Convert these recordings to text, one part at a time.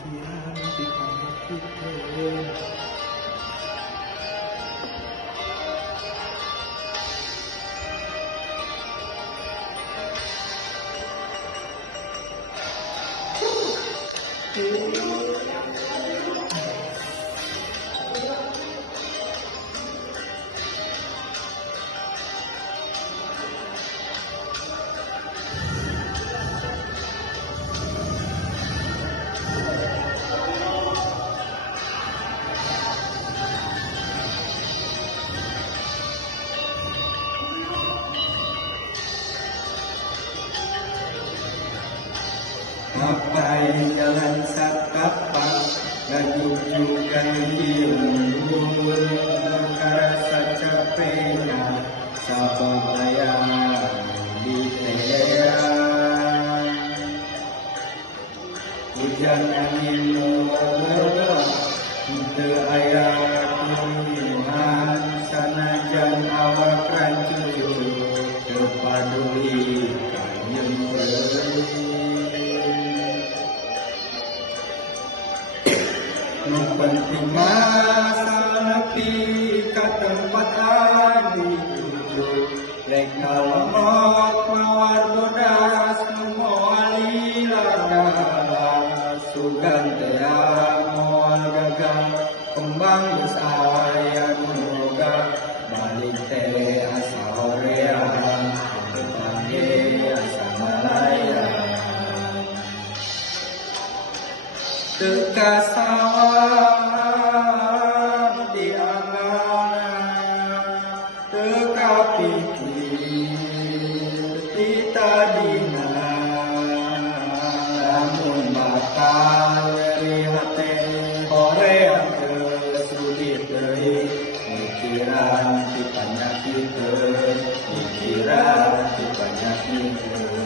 pikiran pikiran kita Ngapain jalan satapak lagu juga diundur rasa capeknya sabab ayah di teran hujan angin menerah untuk ayah Tuhan sanajan awak rancu terpaduli kanyang penting masalah ke tempat itu lek ngalok mawar bodas moali lada sugan tea moal gagal kembang besar moga balik teh asal horean panggil asal malaya teka sawah di angan teka pikir kita dina namun bakal rihate horean kesudit deui pikiran ti panyakiteun pikiran ti panyakiteun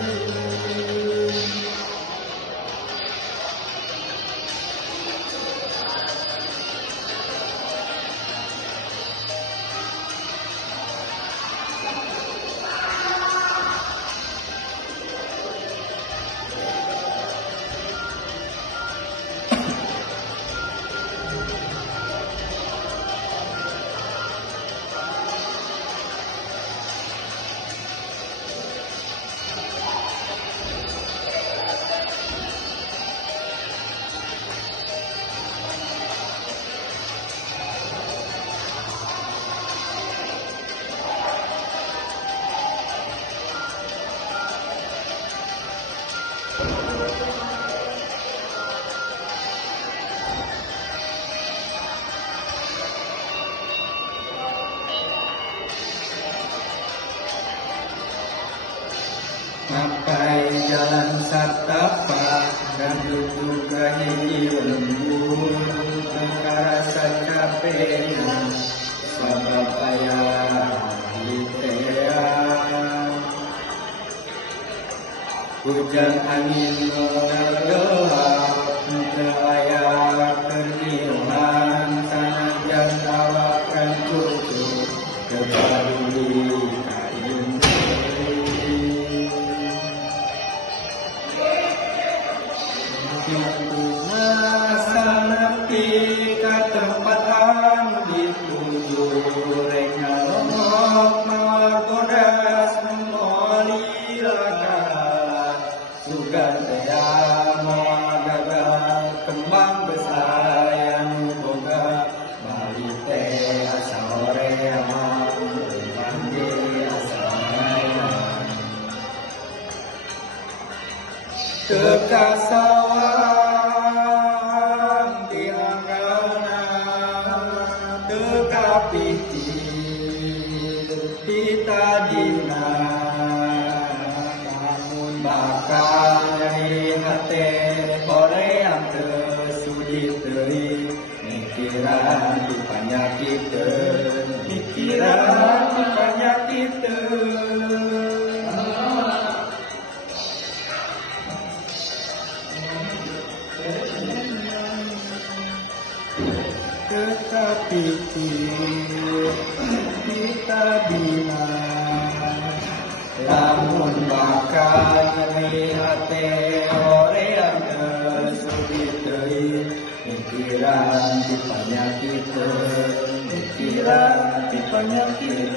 Ngapai jalan satapak dan duduk gani lembur rasa capeknya sabab ayah litean hujan angin menergelap ayah keniuhan sanajan awak rancu kepaduli ke tempatan dituju rek ngalok mawar bodas moali lada sugan tea moal gagal kembang besar yang boga bali teh asa horean panggil asa malaya teka sawah pikir kita dina namun bakal dari hati horean kesudit deui mikiran di panyakiteun pikiran di panyakiteun tetapi kita dina lamun bakal ngeri hati horean kesudit deui Mikiranti penyakit, mikiranti penyakit.